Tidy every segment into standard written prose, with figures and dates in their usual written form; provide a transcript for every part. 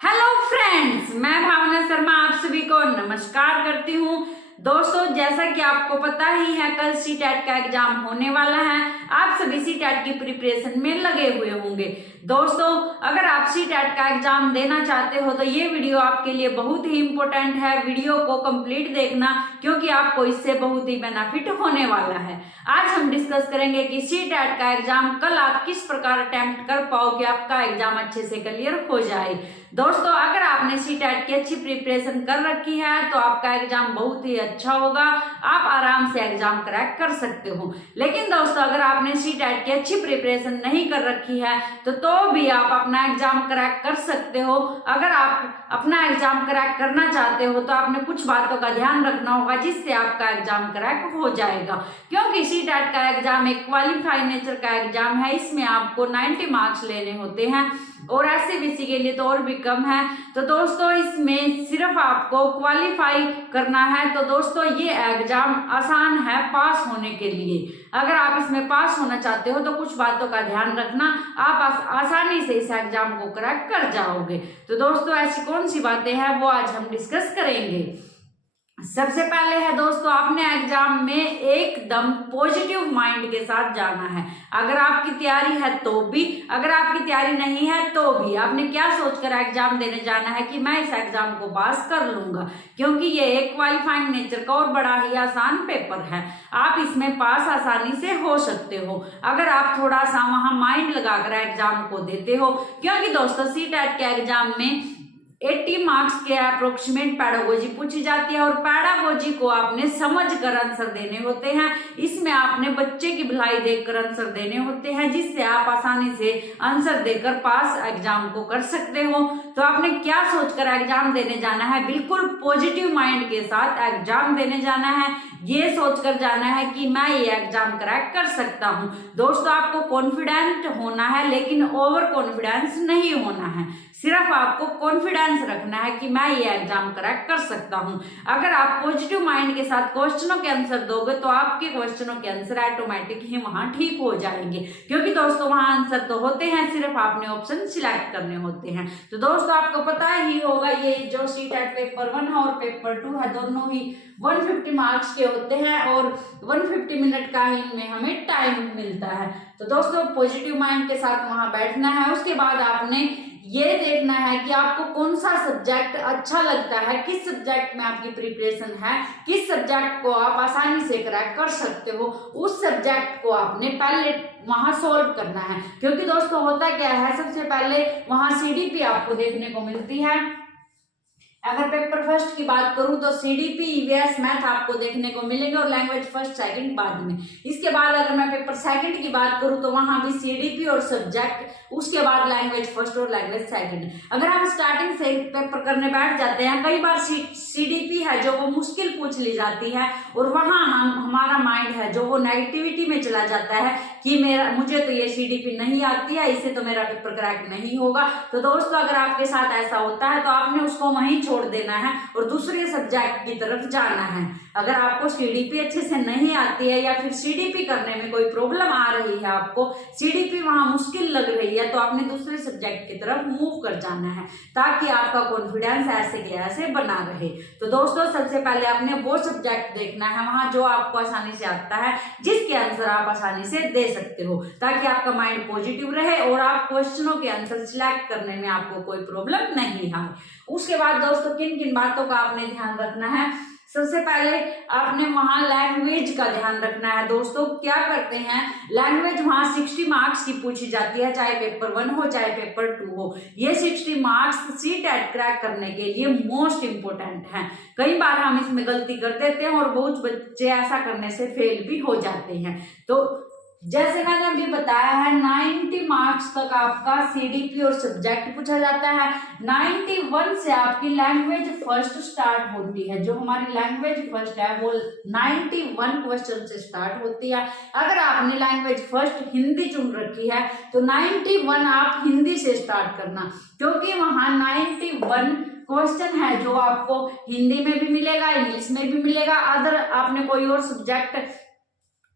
Hello friends, मैं भावना शर्मा आप सभी को नमस्कार करती हूँ। दोस्तों, जैसा कि आपको पता ही है, कल सीटेट का एग्जाम होने वाला है। आप सभी सीटेट की प्रिपरेशन में लगे हुए होंगे। दोस्तों, अगर आप सीटेट का एग्जाम देना चाहते हो तो ये वीडियो आपके लिए बहुत ही इम्पोर्टेंट है। वीडियो को कंप्लीट देखना, क्योंकि आपको इससे बहुत ही बेनिफिट होने वाला है। आज हम डिस्कस करेंगे कि सीटेट का एग्जाम कल आप किस प्रकार अटेम्प्ट कर पाओ कि आपका एग्जाम अच्छे से क्लियर हो जाए। दोस्तों, अगर आपने सीटेट की अच्छी प्रिपरेशन कर रखी है तो आपका एग्जाम बहुत ही अच्छा होगा, आप आराम से एग्जाम क्रैक कर सकते हो। लेकिन दोस्तों, अगर आपने सीटेट की अच्छी प्रिपरेशन नहीं कर रखी है तो भी आप अपना एग्जाम क्रैक कर सकते हो। अगर आप अपना एग्जाम क्रैक करना चाहते हो तो आपने कुछ बातों का ध्यान रखना होगा, जिससे आपका एग्जाम क्रैक हो जाएगा। क्योंकि सीटेट का एग्जाम एक क्वालिफाइड नेचर का एग्जाम है। इसमें आपको 90 मार्क्स लेने होते हैं और SCBC के लिए तो और भी कम है। तो दोस्तों, इसमें सिर्फ आपको क्वालिफाई करना है। तो दोस्तों, ये एग्जाम आसान है पास होने के लिए। अगर आप इसमें पास होना चाहते हो तो कुछ बातों का ध्यान रखना, आप आसानी से इस एग्जाम को क्रैक कर जाओगे। तो दोस्तों, ऐसी कौन सी बातें हैं वो आज हम डिस्कस करेंगे। सबसे पहले है दोस्तों, आपने एग्जाम में एकदम पॉजिटिव माइंड के साथ जाना है। अगर आपकी तैयारी है तो भी, अगर आपकी तैयारी नहीं है तो भी, आपने क्या सोचकर एग्जाम देने जाना है कि मैं इस एग्जाम को पास कर लूंगा, क्योंकि ये एक क्वालिफाइंग नेचर का और बड़ा ही आसान पेपर है। आप इसमें पास आसानी से हो सकते हो अगर आप थोड़ा सा वहां माइंड लगाकर एग्जाम को देते हो। क्योंकि दोस्तों, सीटेट के एग्जाम में 80 मार्क्स के अप्रोक्सीमेट पैडागोजी पूछी जाती है और पैडागोजी को आपने समझ कर आंसर देने होते हैं। इसमें आपने बच्चे की भलाई देखकर आंसर देने होते हैं, जिससे आप आसानी से आंसर देकर पास एग्जाम को कर सकते हो। तो आपने क्या सोचकर एग्जाम देने जाना है, बिल्कुल पॉजिटिव माइंड के साथ एग्जाम देने जाना है। ये सोचकर जाना है कि मैं ये एग्जाम क्रैक कर सकता हूँ। दोस्तों, आपको कॉन्फिडेंट होना है, लेकिन ओवर कॉन्फिडेंस नहीं होना है। सिर्फ आपको कॉन्फिडेंस रखना है कि मैं ये एग्जाम क्रैक कर सकता हूं। अगर आप पॉजिटिव माइंड के साथ क्वेश्चनों के आंसर दोगे तो आपके क्वेश्चनों के आंसर ऑटोमेटिक ही वहां ठीक हो जाएंगे। क्योंकि दोस्तों, वहां आंसर तो होते हैं, सिर्फ आपने ऑप्शन सिलेक्ट करने होते हैं। तो दोस्तों, आपको पता ही होगा, ये जो सीटेट पेपर 1 है और पेपर 2 है, दोनों ही 150 मार्क्स के होते हैं और 150 मिनट का ही इनमें हमें टाइम मिलता है। तो दोस्तों, पॉजिटिव माइंड के साथ वहां बैठना है। उसके बाद आपने ये देखना है कि आपको कौन सा सब्जेक्ट अच्छा लगता है, किस सब्जेक्ट में आपकी प्रिपरेशन है, किस सब्जेक्ट को आप आसानी से क्रैक कर सकते हो। उस सब्जेक्ट को आपने पहले वहां सॉल्व करना है। क्योंकि दोस्तों, होता क्या है, सबसे पहले वहां CDP आपको देखने को मिलती है। अगर पेपर फर्स्ट की बात करूं तो CDP, EVS, मैथ आपको देखने को मिलेंगे और लैंग्वेज फर्स्ट सेकंड बाद में। इसके बाद अगर मैं पेपर सेकंड की बात करूं तो वहां भी CDP और सब्जेक्ट, उसके बाद लैंग्वेज फर्स्ट और लैंग्वेज सेकंड। अगर हम स्टार्टिंग से पेपर करने बैठ जाते हैं, कई बार CDP है जो वो मुश्किल पूछ ली जाती है और वहां हमारा माइंड है जो वो नेगेटिविटी में चला जाता है कि मुझे तो ये CDP नहीं आती है, इससे तो मेरा पेपर क्रैक नहीं होगा। तो दोस्तों, अगर आपके साथ ऐसा होता है तो आपने उसको वहीं छोड़ देना है और दूसरे सब्जेक्ट की तरफ जाना है। अगर आपको CDP अच्छे से नहीं आती है या फिर CDP करने में कोई प्रॉब्लम आ रही है, आपको CDP वहां मुश्किल लग रही है, तो आपने दूसरे सब्जेक्ट की तरफ मूव कर जाना है, ताकि आपका कॉन्फिडेंस ऐसे के ऐसे बना रहे। तो दोस्तों, सबसे पहले आपने वो सब्जेक्ट देखना है वहां जो आपको आसानी से आता है, जिसके आंसर आप आसानी से दे सकते हो, ताकि आपका माइंड पॉजिटिव रहे और आप क्वेश्चनों के आंसर सिलेक्ट करने में आपको कोई प्रॉब्लम नहीं आए। उसके बाद दोस्तों, किन किन बातों का आपने ध्यान रखना है। सबसे पहले आपने वहां लैंग्वेज का ध्यान रखना है। दोस्तों, क्या करते हैं, लैंग्वेज वहां 60 मार्क्स की पूछी जाती है, चाहे पेपर 1 हो चाहे पेपर 2 हो। ये 60 मार्क्स सीटेट क्रैक करने के लिए मोस्ट इंपोर्टेंट हैं। कई बार हम इसमें गलती कर देते हैं और बहुत बच्चे ऐसा करने से फेल भी हो जाते हैं। तो जैसे मैंने अभी बताया है, 90 मार्क्स तक आपका CDP और सब्जेक्ट पूछा जाता है। 91 से आपकी लैंग्वेज फर्स्ट स्टार्ट होती है। जो हमारी लैंग्वेज फर्स्ट है वो 91 क्वेश्चन से स्टार्ट होती है। अगर आपने लैंग्वेज फर्स्ट हिंदी चुन रखी है तो 91 आप हिंदी से स्टार्ट करना, क्योंकि वहां 91 क्वेश्चन है जो आपको हिंदी में भी मिलेगा, इंग्लिश में भी मिलेगा। अदर आपने कोई और सब्जेक्ट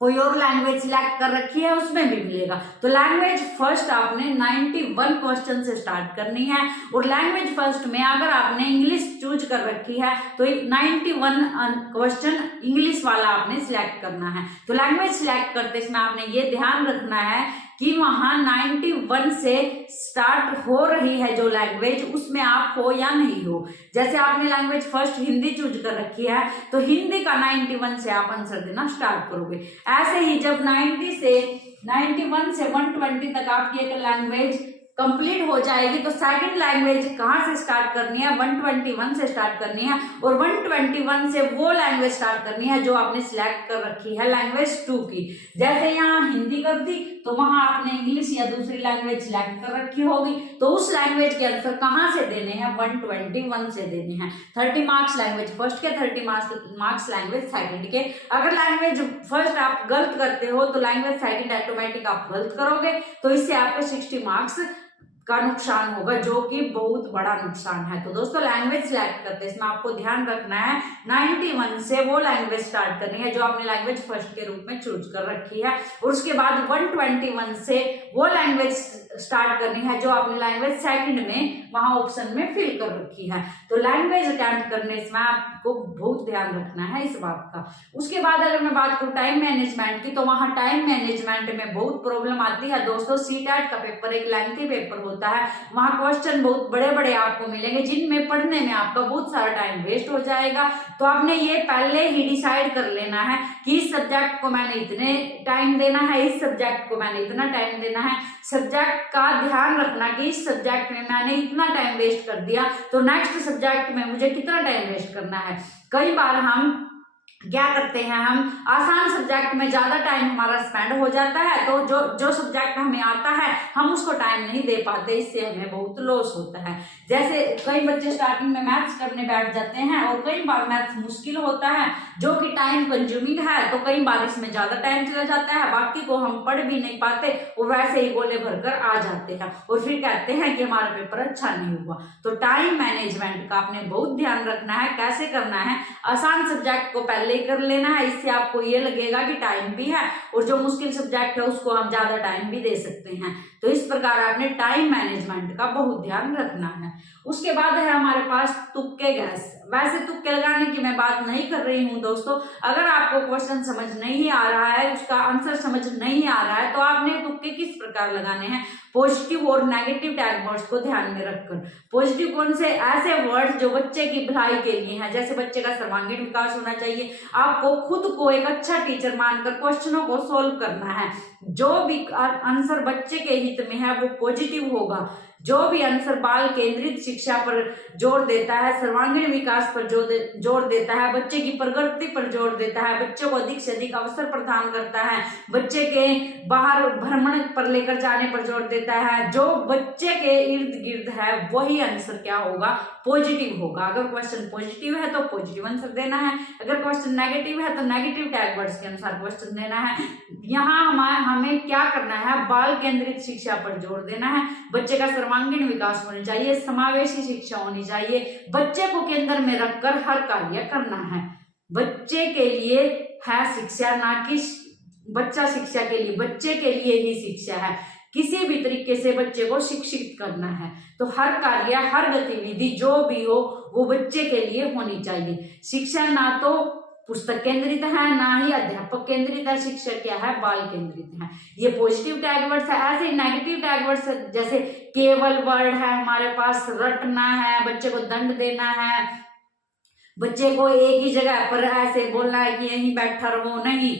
कोई और लैंग्वेज सिलेक्ट कर रखी है उसमें भी मिलेगा। तो लैंग्वेज फर्स्ट आपने 91 क्वेश्चन से स्टार्ट करनी है, और लैंग्वेज फर्स्ट में अगर आपने इंग्लिश चूज कर रखी है तो 91 क्वेश्चन इंग्लिश वाला आपने सिलेक्ट करना है। तो लैंग्वेज सिलेक्ट करते इसमें आपने ये ध्यान रखना है कि वहां 91 से स्टार्ट हो रही है जो लैंग्वेज, उसमें आप हो या नहीं हो। जैसे आपने लैंग्वेज फर्स्ट हिंदी चूज कर रखी है तो हिंदी का 91 से आप आंसर देना स्टार्ट करोगे। ऐसे ही जब 91 से 120 तक आपकी एक लैंग्वेज कंप्लीट हो जाएगी तो सेकंड लैंग्वेज कहाँ से स्टार्ट करनी है, 121 से स्टार्ट करनी है, और 121 से वो लैंग्वेज स्टार्ट करनी है जो आपने सिलेक्ट कर रखी है लैंग्वेज 2 की। जैसे यहाँ हिंदी कर दी तो वहां आपने इंग्लिश या दूसरी लैंग्वेज सिलेक्ट कर रखी होगी, तो उस लैंग्वेज के आंसर कहाँ से देने हैं, 121 से देने हैं। 30 मार्क्स लैंग्वेज फर्स्ट के, 30 मार्क्स लैंग्वेज सेकंड के। अगर लैंग्वेज फर्स्ट आप गलत करते हो तो लैंग्वेज सेकंड ऑटोमेटिक आप गलत करोगे, तो इससे आपके 60 मार्क्स का नुकसान होगा, जो कि बहुत बड़ा नुकसान है। तो दोस्तों लैंग्वेज सिलेक्ट करते हैं इसमें आपको ध्यान रखना है 91 से वो लैंग्वेज स्टार्ट करनी है जो आपने लैंग्वेज फर्स्ट के रूप में चूज कर रखी है, और उसके बाद 121 से वो लैंग्वेज स्टार्ट करनी है जो आपने लैंग्वेज सेकंड में वहां ऑप्शन में फिल कर रखी है। तो लैंग्वेज अटेम्प्ट करने इसमें आपको बहुत ध्यान रखना है इस बात का। उसके बाद अगर मैं बात करूं टाइम मैनेजमेंट की, तो वहां टाइम मैनेजमेंट में बहुत प्रॉब्लम आती है दोस्तों। सीटेट का पेपर एक लेंथी पेपर होता है, वहां क्वेश्चन बहुत बड़े बड़े आपको मिलेंगे जिनमें पढ़ने में आपका बहुत सारा टाइम वेस्ट हो जाएगा। तो आपने ये पहले ही डिसाइड कर लेना है कि इस सब्जेक्ट को मैंने इतने टाइम देना है, इस सब्जेक्ट को मैंने इतना टाइम देना है। सब्जेक्ट का ध्यान रखना कि इस सब्जेक्ट में मैंने इतना टाइम वेस्ट कर दिया तो नेक्स्ट सब्जेक्ट में मुझे कितना टाइम वेस्ट करना है। कई बार हम क्या करते हैं, हम आसान सब्जेक्ट में ज्यादा टाइम हमारा स्पेंड हो जाता है, तो जो सब्जेक्ट हमें आता है हम उसको टाइम नहीं दे पाते, इससे हमें बहुत लॉस होता है। जैसे कई बच्चे स्टार्टिंग में मैथ्स करने बैठ जाते हैं और कई बार मैथ्स मुश्किल होता है जो कि टाइम कंज्यूमिंग है, तो कई बार इसमें ज्यादा टाइम चला जाता है, बाकी को हम पढ़ भी नहीं पाते और वैसे ही गोले भरकर आ जाते हैं और फिर कहते हैं कि हमारा पेपर अच्छा नहीं हुआ। तो टाइम मैनेजमेंट का आपने बहुत ध्यान रखना है। कैसे करना है, आसान सब्जेक्ट को पहले कर लेना है, इससे आपको ये लगेगा कि टाइम भी है, और जो मुश्किल सब्जेक्ट है उसको हम ज्यादा टाइम भी दे सकते हैं। तो इस प्रकार आपने टाइम मैनेजमेंट का बहुत ध्यान रखना है। उसके बाद है हमारे पास तुक्के गैस। वैसे तुक्के लगाने की मैं बात नहीं कर रही हूं दोस्तों, अगर आपको क्वेश्चन समझ नहीं आ रहा है, उसका आंसर समझ नहीं आ रहा है, तो आपने तुक्के किस प्रकार लगाने हैं, पॉजिटिव और नेगेटिव टैग वर्ड्स को ध्यान में रखकर। पॉजिटिव कौन से, ऐसे वर्ड्स जो बच्चे की भलाई के लिए हैं, जैसे बच्चे का सर्वांगीण विकास होना चाहिए, आपको खुद को एक अच्छा टीचर मानकर क्वेश्चनों को सोल्व करना है। जो भी आंसर बच्चे के हित में है वो पॉजिटिव होगा। जो भी आंसर बाल केंद्रित शिक्षा पर जोर देता है, सर्वांगीण विकास पर जोर देता है, बच्चे की प्रगति पर जोर देता है, बच्चों को अधिक से अधिक अवसर प्रदान करता है, बच्चे के बाहर भ्रमण पर लेकर जाने पर जोर देता है, जो बच्चे के इर्द गिर्द है वही आंसर क्या होगा, पॉजिटिव होगा। अगर क्वेश्चन पॉजिटिव है तो पॉजिटिव आंसर देना है, अगर क्वेश्चन नेगेटिव है तो नेगेटिव टैग वर्ड्स के अनुसार क्वेश्चन देना है। यहाँ हमें क्या करना है, बाल केंद्रित शिक्षा पर जोर देना है, बच्चे का सर्वांगीण विकास होना चाहिए, समावेशी शिक्षा होनी चाहिए, बच्चे को केंद्र में रखकर हर कार्य करना है। बच्चे के लिए है शिक्षा, ना कि बच्चा शिक्षा के लिए, बच्चे के लिए ही शिक्षा है। किसी भी तरीके से बच्चे को शिक्षित करना है, तो हर कार्य, हर गतिविधि जो भी हो वो बच्चे के लिए होनी चाहिए। शिक्षा ना तो पुस्तक केंद्रित है, ना ही अध्यापक केंद्रित है, शिक्षा क्या है, बाल केंद्रित है। ये पॉजिटिव टैग वर्ड्स है। ऐसे नेगेटिव टैग वर्ड्स जैसे केवल वर्ड है हमारे पास, रटना है, बच्चे को दंड देना है, बच्चे को एक ही जगह पर ऐसे बोलना है कि यहीं बैठा रहो, नहीं,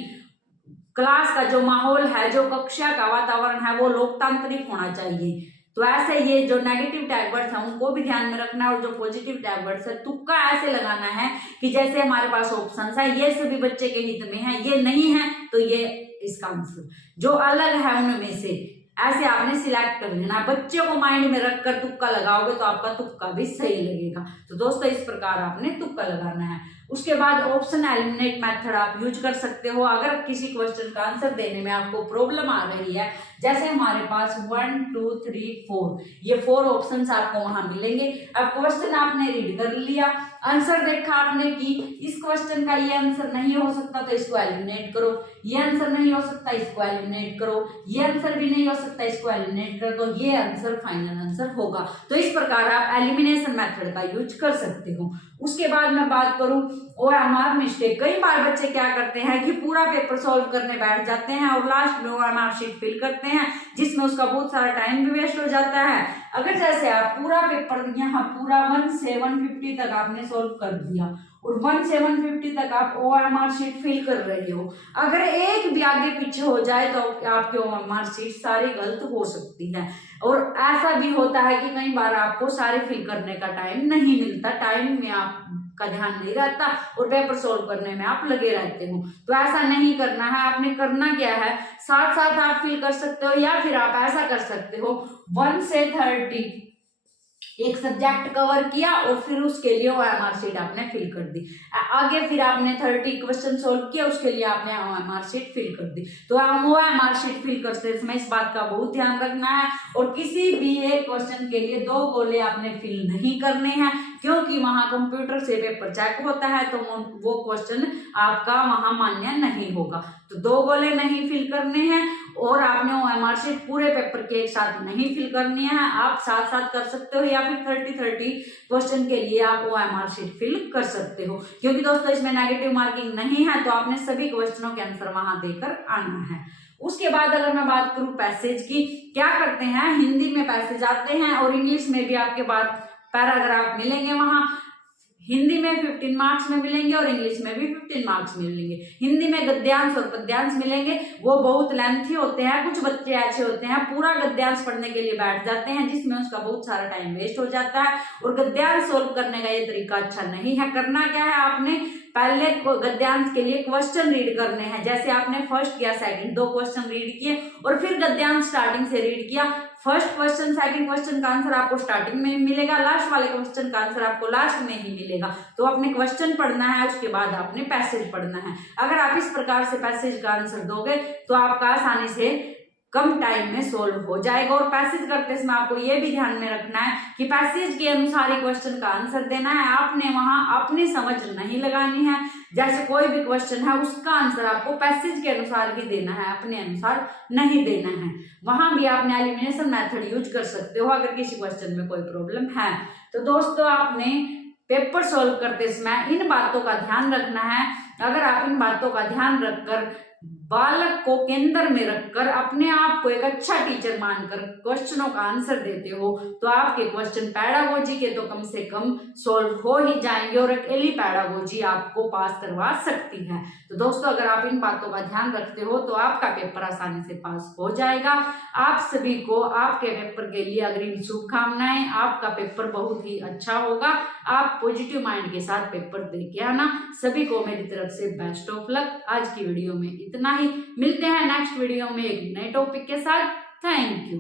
क्लास का जो माहौल है, जो कक्षा का वातावरण है वो लोकतांत्रिक होना चाहिए। तो ऐसे ये जो नेगेटिव टैग वर्ड्स हैं उनको भी ध्यान में रखना है, और जो पॉजिटिव टैग वर्ड्स है तुक्का ऐसे लगाना है कि जैसे हमारे पास ऑप्शंस है ये सभी बच्चे के हित में है, ये नहीं है तो ये इसका आंसर, जो अलग है उनमें से ऐसे आपने सिलेक्ट कर लेना। बच्चे को माइंड में रखकर तुक्का लगाओगे तो आपका तुक्का भी सही लगेगा। तो दोस्तों इस प्रकार आपने तुक्का लगाना है। उसके बाद ऑप्शन एलिमिनेट मेथड आप यूज कर सकते हो अगर किसी क्वेश्चन का आंसर देने में आपको प्रॉब्लम आ रही है। जैसे हमारे पास 1 2 3 4 ये 4 ऑप्शंस आपको वहां मिलेंगे। अब क्वेश्चन आपने रीड कर लिया, आंसर देखा आपने कि इस क्वेश्चन का ये आंसर नहीं हो सकता तो इसको एलिमिनेट करो, ये आंसर नहीं हो सकता इसको एलिमिनेट करो, ये आंसर भी नहीं हो सकता इसको एलिमिनेट करो, तो ये आंसर फाइनल आंसर होगा। तो इस प्रकार आप एलिमिनेशन मेथड का यूज कर सकते हो। उसके बाद मैं बात करूं OMR मिस्टेक। कई बार बच्चे क्या करते हैं कि पूरा पेपर सॉल्व करने बैठ जाते हैं और लास्ट में OMR शीट फिल करते हैं, जिसमें उसका बहुत सारा टाइम भी वेस्ट हो जाता है। अगर जैसे आप पूरा पेपर यहाँ पूरा 1 से 150 तक आपने सॉल्व कर दिया और 1 से 150 तक आप OMR शीट फिल कर रहे हो, अगर एक भी आगे पीछे हो जाए तो आपकी OMR शीट सारी गलत हो सकती है। और ऐसा भी होता है कि कई बार आपको सारे फिल करने का टाइम नहीं मिलता, टाइम में आपका ध्यान नहीं रहता और पेपर सॉल्व करने में आप लगे रहते हो। तो ऐसा नहीं करना है। आपने करना क्या है, साथ साथ आप फिल कर सकते हो या फिर आप ऐसा कर सकते हो 1 से 30 एक सब्जेक्ट कवर किया और फिर उसके लिए OMR शीट आपने फिल कर दी। आगे फिर आपने 30 क्वेश्चन सोल्व किया, उसके लिए आपने OMR शीट फिल कर दी। तो हम OMR शीट फिल करते समय इस बात का बहुत ध्यान रखना है और किसी भी एक क्वेश्चन के लिए 2 गोले आपने फिल नहीं करने हैं, क्योंकि वहां कंप्यूटर से पेपर चेक होता है तो वो क्वेश्चन आपका वहां मान्य नहीं होगा। तो 2 गोले नहीं फिल करने हैं और आपने OMR शीट पूरे पेपर के एक साथ नहीं फिल करनी है। आप साथ साथ कर सकते हो या फिर 30 क्वेश्चन के लिए आप OMR शीट फिल कर सकते हो, क्योंकि दोस्तों इसमें नेगेटिव मार्किंग नहीं है, तो आपने सभी क्वेश्चनों के आंसर वहां देकर आना है। उसके बाद अगर मैं बात करूं पैसेज की, क्या करते हैं हिंदी में पैसेज आते हैं और इंग्लिश में भी आपके पास पैराग्राफ मिलेंगे। वहां हिंदी में 15 मार्क्स में मिलेंगे और इंग्लिश में भी 15 मार्क्स मिलेंगे। हिंदी में गद्यांश और पद्यांश मिलेंगे, वो बहुत लेंथी होते हैं। कुछ बच्चे ऐसे होते हैं पूरा गद्यांश पढ़ने के लिए बैठ जाते हैं, जिसमें उसका बहुत सारा टाइम वेस्ट हो जाता है और गद्यांश सोल्व करने का ये तरीका अच्छा नहीं है। करना क्या है, आपने पहले गद्यांश के लिए क्वेश्चन रीड करने हैं। जैसे आपने फर्स्ट या सेकंड 2 क्वेश्चन रीड किए और फिर गद्यांश स्टार्टिंग से रीड किया। फर्स्ट क्वेश्चन सेकंड क्वेश्चन का आंसर आपको स्टार्टिंग में मिलेगा, लास्ट वाले क्वेश्चन का आंसर आपको लास्ट में ही मिलेगा। तो आपने क्वेश्चन पढ़ना है, उसके बाद आपने पैसेज पढ़ना है। अगर आप इस प्रकार से पैसेज का आंसर दोगे तो आपका आसानी से कम टाइम में सोल्व हो जाएगा। और पैसेज करते समय आपको ये भी ध्यान में रखना है कि पैसेज के अनुसार ही क्वेश्चन का आंसर देना है। आपने वहां अपनी समझ नहीं लगानी है। जैसे कोई भी क्वेश्चन है उसका आंसर आपको पैसेज के अनुसार ही देना है, अपने अनुसार नहीं देना है। वहां भी आपने एलिमिनेशन मेथड यूज कर सकते हो अगर किसी क्वेश्चन में कोई प्रॉब्लम है। तो दोस्तों आपने पेपर सॉल्व करते समय इन बातों का ध्यान रखना है। अगर आप इन बातों का ध्यान रखकर बालक को केंद्र में रखकर अपने आप को एक अच्छा टीचर मानकर क्वेश्चनों का आंसर देते हो तो आपके क्वेश्चन पैडागोजी के तो कम से कम सॉल्व हो ही जाएंगे और अकेली पैडागोजी आपको पास करवा सकती है। तो दोस्तों अगर आप इन बातों का ध्यान रखते हो तो आपका पेपर आसानी से पास हो जाएगा। आप सभी को आपके पेपर के लिए अग्रिम शुभकामनाएं। आपका पेपर बहुत ही अच्छा होगा। आप पॉजिटिव माइंड के साथ पेपर दे के आना। सभी को मेरी तरफ से बेस्ट ऑफ लक। आज की वीडियो में इतना ही, मिलते हैं नेक्स्ट वीडियो में एक नए टॉपिक के साथ। Thank you.